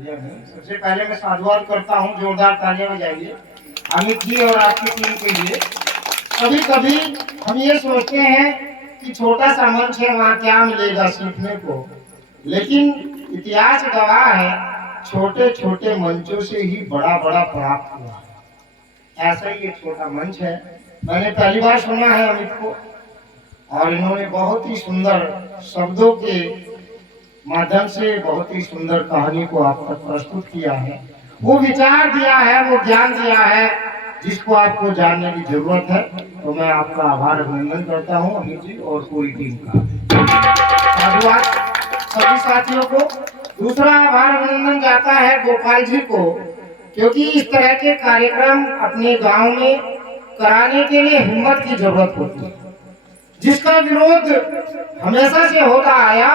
सबसे पहले मैं साधुवाद करता हूँ, जोरदार तालियां बजाइए अमित जी और आपकी टीम के लिए। कभी कभी हम ये सोचते हैं कि छोटा सा मंच है, वहाँ क्या मिलेगा सीखने को, लेकिन इतिहास गवाह है छोटे छोटे मंचों से ही बड़ा बड़ा प्राप्त हुआ है। ऐसा ही एक छोटा मंच है, मैंने पहली बार सुना है अमित को, और इन्होंने बहुत ही सुंदर शब्दों के माध्यम से बहुत ही सुंदर कहानी को आप तक प्रस्तुत किया है। वो विचार दिया है, वो ज्ञान दिया है जिसको आपको जानने की जरूरत है। तो मैं आपका आभार अभिनंदन करता हूँ अमित जी और पूरी टीम का। साधुवाद सभी साथियों को। दूसरा आभार अभिनंदन जाता है गोपाल जी को, क्योंकि इस तरह के कार्यक्रम अपने गांव में कराने के लिए हिम्मत की जरूरत होती है, जिसका विरोध हमेशा से होता आया,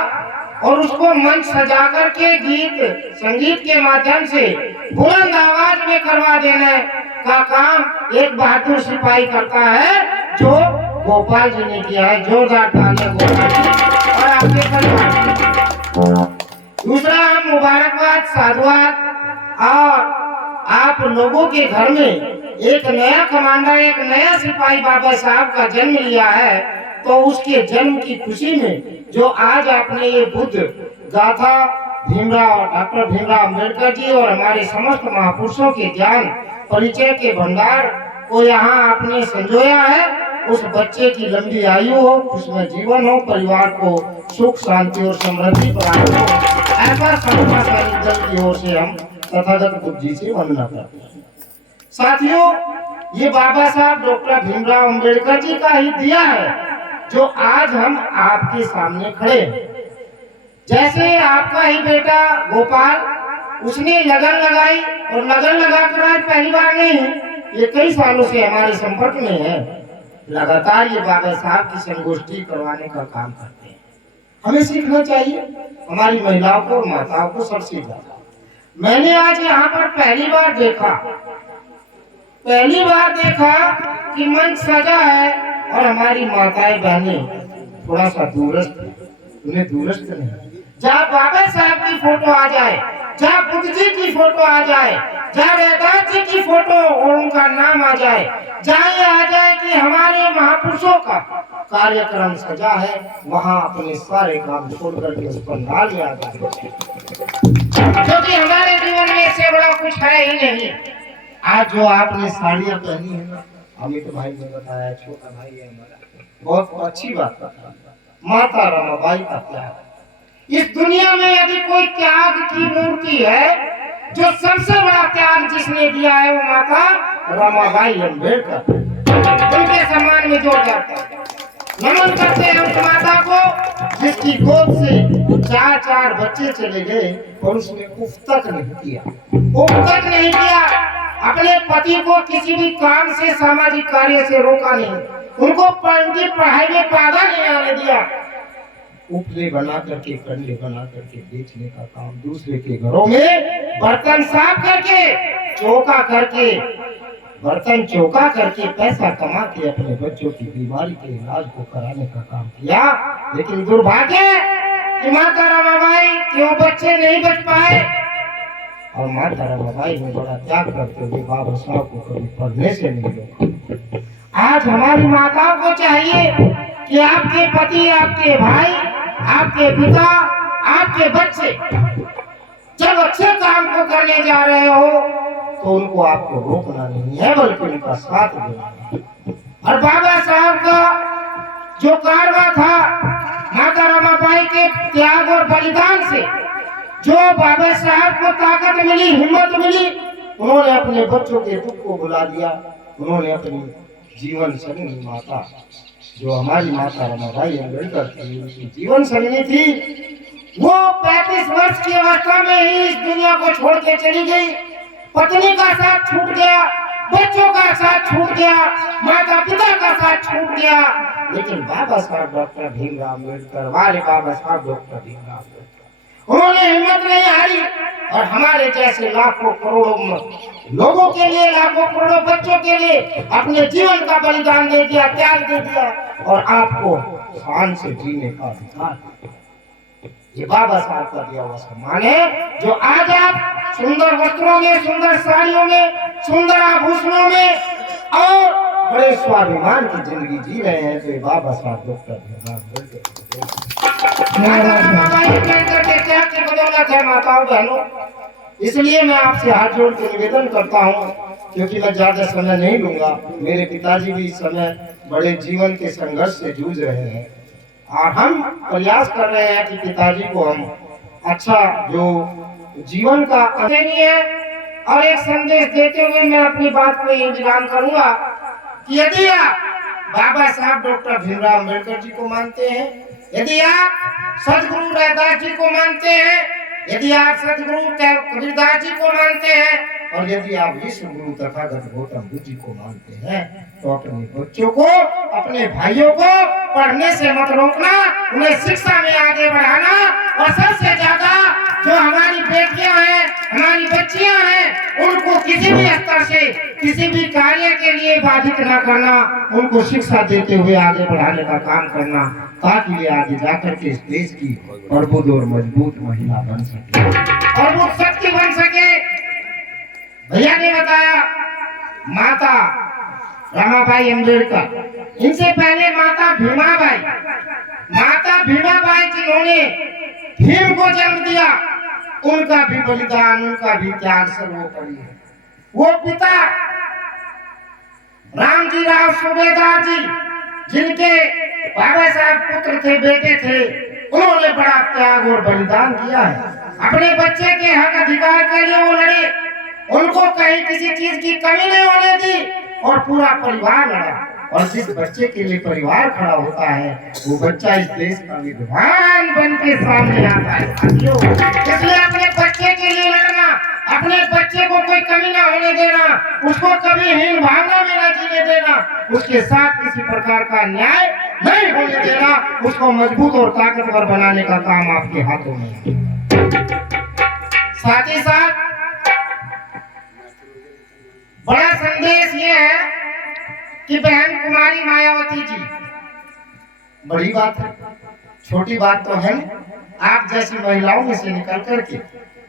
और उसको मंच सजा करके गीत संगीत के माध्यम से बुलंद आवाज में करवा देने का काम एक बहादुर सिपाही करता है, जो गोपाल जी ने किया है। जोरदार तालियां गोपाल जी और आपके परिवार। दूसरा, हम मुबारकबाद साधुवाद, और आप लोगों के घर में एक नया कमांडर, एक नया सिपाही बाबा साहब का जन्म लिया है, तो उसके जन्म की खुशी में जो आज आपने ये बुद्ध गाथा डॉक्टर भीमराव अम्बेडकर जी और हमारे समस्त महापुरुषों के ज्ञान परिचय के भंडार को यहाँ आपने संजोया है, उस बच्चे की लंबी आयु हो, उसमें जीवन हो, परिवार को सुख शांति और समृद्धि प्राप्त हो, ऐसा संस्था सैनिक दल की ओर से हम तथागत बुद्ध जी से वंदना करते हैं। साथियों, ये बाबा साहब डॉक्टर भीमराव अम्बेडकर जी का ही दिया है जो आज हम आपके सामने खड़े हैं। जैसे आपका ही बेटा गोपाल, उसने लगन लगाई, और लगन लगाकर आज पहली बार नहीं, ये कई सालों से हमारे संपर्क में है, लगातार ये बाबा साहब की संगोष्ठी करवाने का काम करते हैं। हमें सीखना चाहिए, हमारी महिलाओं को और माताओं को सबसे ज्यादा। मैंने आज यहाँ पर पहली बार देखा कि मंच सजा है और हमारी माताएं बहनें थोड़ा सा दूरस्थ, उन्हें दूरस्थ नहीं, जहाँ बाबा साहब की फोटो आ जाए, जहाँ बुद्ध जी की फोटो आ जाए, जहाँ रैदास जी की फोटो और उनका नाम आ जाए, जहाँ ये आ जाए कि हमारे महापुरुषों का कार्यक्रम सजा है, वहाँ अपने सारे काम छोड़ करके उस पंडाल में आ जाए, क्योंकि हमारे जीवन में इससे बड़ा कुछ है ही नहीं। आज जो आपने साड़ियाँ पहनी है ना, अमित भाई ने बताया, छोटा भाई है हमारा, बहुत अच्छी बात है। माता रमाबाई का त्याग, इस दुनिया में यदि कोई त्याग की मूर्ति है, जो सबसे बड़ा त्याग जिसने दिया है, वो माता रमाबाई अम्बेडकर। उनके सम्मान में जोड़ जाता है। नमन करते हैं उस माता को जिसकी गोद से चार बच्चे चले गए और उसने उफ तक नहीं किया, अपने पति को किसी भी काम से, सामाजिक कार्य से रोका नहीं, उनको पढ़ाई में बाधा नहीं आने दिया। उपले बना करके, कंडे बना करके बेचने का काम, दूसरे के घरों में बर्तन साफ करके, बर्तन चौका करके पैसा कमा के अपने बच्चों की बीमारी के इलाज को कराने का काम किया। लेकिन दुर्भाग्य कि माता रमाबाई क्यों बच्चे नहीं बच पाए, और माता रमाबाई ने बड़ा त्याग करते हुए बाबा साहब को कभी पढ़ने से नहीं रोका। आज हमारी माताओं को चाहिए कि आपके पति, आपके भाई, आपके पिता, आपके बच्चे जब अच्छे काम को करने जा रहे हो, तो उनको आपको रोकना नहीं है, बल्कि उनका साथ देना है। और बाबा साहब का जो कारवा था, माता रमाबाई के त्याग और बलिदान से जो बाबा साहब को ताकत मिली, हिम्मत मिली, उन्होंने अपने बच्चों के दुख को भुला दिया। उन्होंने अपनी जीवन संगनी माता, जो हमारी माता रमाबाई अम्बेडकर थी, उनकी जीवन संगनी थी, वो 35 वर्ष की अवस्था में ही इस दुनिया को छोड़ के चली गई। पत्नी का साथ छूट गया, बच्चों का साथ छूट गया, माता पिता का साथ छूट गया, लेकिन बाबा साहब डॉक्टर भीमराव अम्बेडकर, वाले बाबा साहब डॉक्टर भीमराव अम्बेडकर, उन्होंने हिम्मत नहीं हारी, और हमारे जैसे लाखों करोड़ों लोगों के लिए, लाखों करोड़ों बच्चों के लिए अपने जीवन का बलिदान दे दिया, त्याग दे दिया, और आपको शान से जीने का अधिकार। ये बाबा साहब का दिया हुआ सम्मान है, जो आज आप सुंदर वस्त्रों में, सुंदर साड़ियों में, सुंदर आभूषणों में और बड़े स्वाभिमान की जिंदगी जी रहे हैं। तो बाबा साहब डॉक्टर भीमराव अम्बेडकर के त्याग की बदौलत है माताओं बहनों। इसलिए मैं आपसे हाथ जोड़ के निवेदन करता हूँ, क्योंकि मैं ज्यादा समय नहीं लूंगा। मेरे पिताजी भी इस समय बड़े जीवन के संघर्ष से जूझ रहे हैं और हम प्रयास कर रहे हैं कि पिताजी को हम अच्छा जो जीवन का है। और एक संदेश देते हुए मैं अपनी बात को ये विराम करूंगा कि यदि आप बाबा साहब डॉक्टर भीमराव अम्बेडकर जी को मानते हैं, यदि आप सदगुरु रैदास जी को मानते हैं, यदि आप सदगुरु कबीरदास जी को मानते हैं और यदि आप विश्व गुरु तथागत गौतम बुद्ध जी को मानते हैं, तो अपने बच्चों को, अपने भाइयों को पढ़ने से मत रोकना, उन्हें शिक्षा में आगे बढ़ाना। और सबसे ज्यादा जो हमारी बेटियां हैं, हमारी बच्चियां हैं, उनको किसी भी स्तर से किसी भी कार्य के लिए बाधित न करना, उनको शिक्षा देते हुए आगे बढ़ाने का काम करना, ताकि वे आगे जाकर के इस देश की प्रबुद्ध और मजबूत महिला बन सके और वो शक्ति बन सके। भैया ने बताया माता रमाबाई अम्बेडकर, इनसे पहले माता भीमाबाई, माता भीमाबाई जिन्होंने भीम को जन्म दिया, उनका भी बलिदान, उनका भी त्याग सर्वोपरि है। वो पिता रामजी राव सूबेदार जी, जिनके बाबा साहब पुत्र थे, बेटे थे, उन्होंने बड़ा त्याग और बलिदान किया है। अपने बच्चे के हक अधिकार के लिए वो लड़े, उनको कहीं किसी चीज की कमी नहीं होने दी और पूरा परिवार लड़ा। और जिस बच्चे के लिए परिवार खड़ा होता है, वो बच्चा इस देश का विद्वान बन के सामने आता है साथियों। इसलिए अपने बच्चे के लिए लड़ना, अपने बच्चे को कोई कमी ना होने देना, उसको कभी हीन भावना में ना जीने देना, उसके साथ किसी प्रकार का अन्याय नहीं होने देना, उसको मजबूत और ताकतवर बनाने का काम आपके हाथों में है। साथ ही साथ बड़ा संदेश ये है कि बहन कुमारी मायावती जी, बड़ी बात है, छोटी बात तो है। आप जैसी महिलाओं में से निकल करके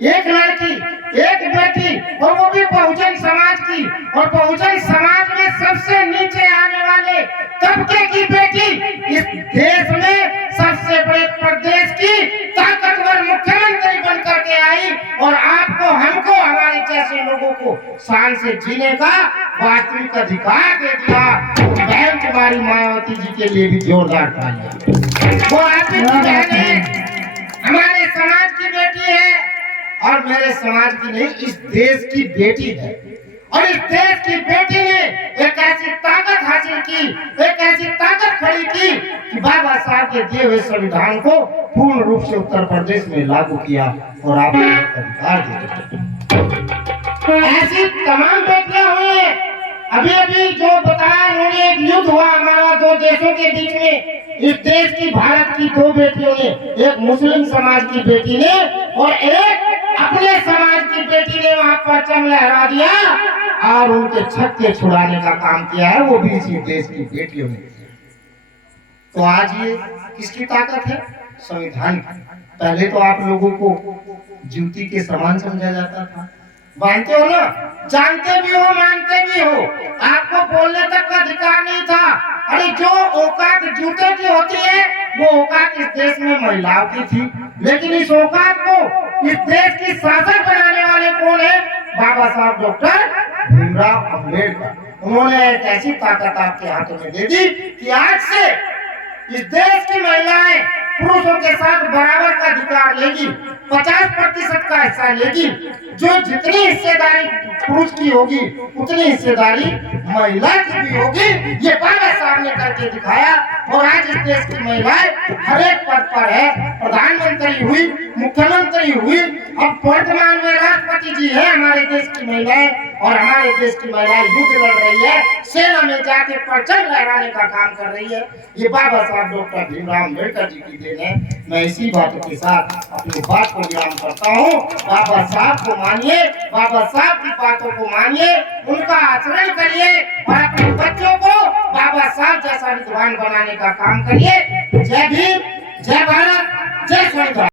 एक लड़की, एक बेटी, और वो भी बहुजन समाज की, और बहुजन समाज में सबसे नीचे आने वाले तबके की बेटी, इस देश में सबसे बड़े प्रदेश की ताकतवर मुख्यमंत्री बनकर के आई और आपको, हमको, हमारे जैसे लोगों को शान से जीने का वास्तविक अधिकार दे दिया। बहन कुमारी मायावती जी के लिए भी जोरदार तालियां। वो आपकी बहन है, हमारे समाज की बेटी है और मेरे समाज की नहीं, इस देश की बेटी है। और इस देश की बेटी ने एक ऐसी ताकत हासिल की, एक ऐसी ताकत खड़ी की कि बाबा साहब के दिए हुए संविधान को पूर्ण रूप से उत्तर प्रदेश में लागू किया और आपको अधिकार दिए। ऐसी तमाम बेटियां हुई हैं। अभी अभी जो बताया उन्होंने, एक युद्ध हुआ हमारा दो देशों के बीच में। इस देश की, भारत की दो बेटियों ने, एक मुस्लिम समाज की बेटी ने और एक अपने समाज की बेटी ने वहां परचम लहरा दिया और उनके छक्के छुड़ाने का काम किया है, वो भी इसी देश की बेटियों ने। तो आज ये किसकी ताकत है? संविधान की। पहले तो आप लोगों को जूती के समान समझा जाता था, मानते हो ना, जानते भी हो, मानते भी हो, आपको बोलने तक का अधिकार नहीं था। अरे जो औकात जूते की होती है, वो औकात इस देश में महिलाओं की थी। लेकिन इस औकात को इस देश की शासक बनाने वाले कौन है? बाबा साहब डॉक्टर भीमराव अम्बेडकर। उन्होंने एक ऐसी ताकत आपके हाथों में दे दी कि आज से इस देश की महिलाएं पुरुषों के साथ बराबर का अधिकार लेगी, 50% का हिस्सा लेगी। जो जितनी हिस्सेदारी पुरुष की होगी, उतनी हिस्सेदारी महिला की भी होगी। ये बाबा साहब ने करके दिखाया और आज इस देश की महिलाएं हर एक पद पर है। प्रधानमंत्री हुई, मुख्यमंत्री हुई, अब वर्तमान में राष्ट्रपति जी है हमारे देश की महिलाएं। और हमारे देश की महिलाएं युद्ध लड़ रही है, सेना में जाके परचम लहराने का काम कर रही है। ये बाबा साहब डॉक्टर भीमराव अम्बेडकर जी की देन है। मैं इसी बातों के साथ अपनी बात को विराम करता हूँ। बाबा साहब को मानिए, बाबा साहब की बातों को मानिए, उनका आचरण करिए और अपने बच्चों को बाबा साहब जैसा विद्वान बनाने का काम करिए। जय भीम, जय भारत, जय संविधान।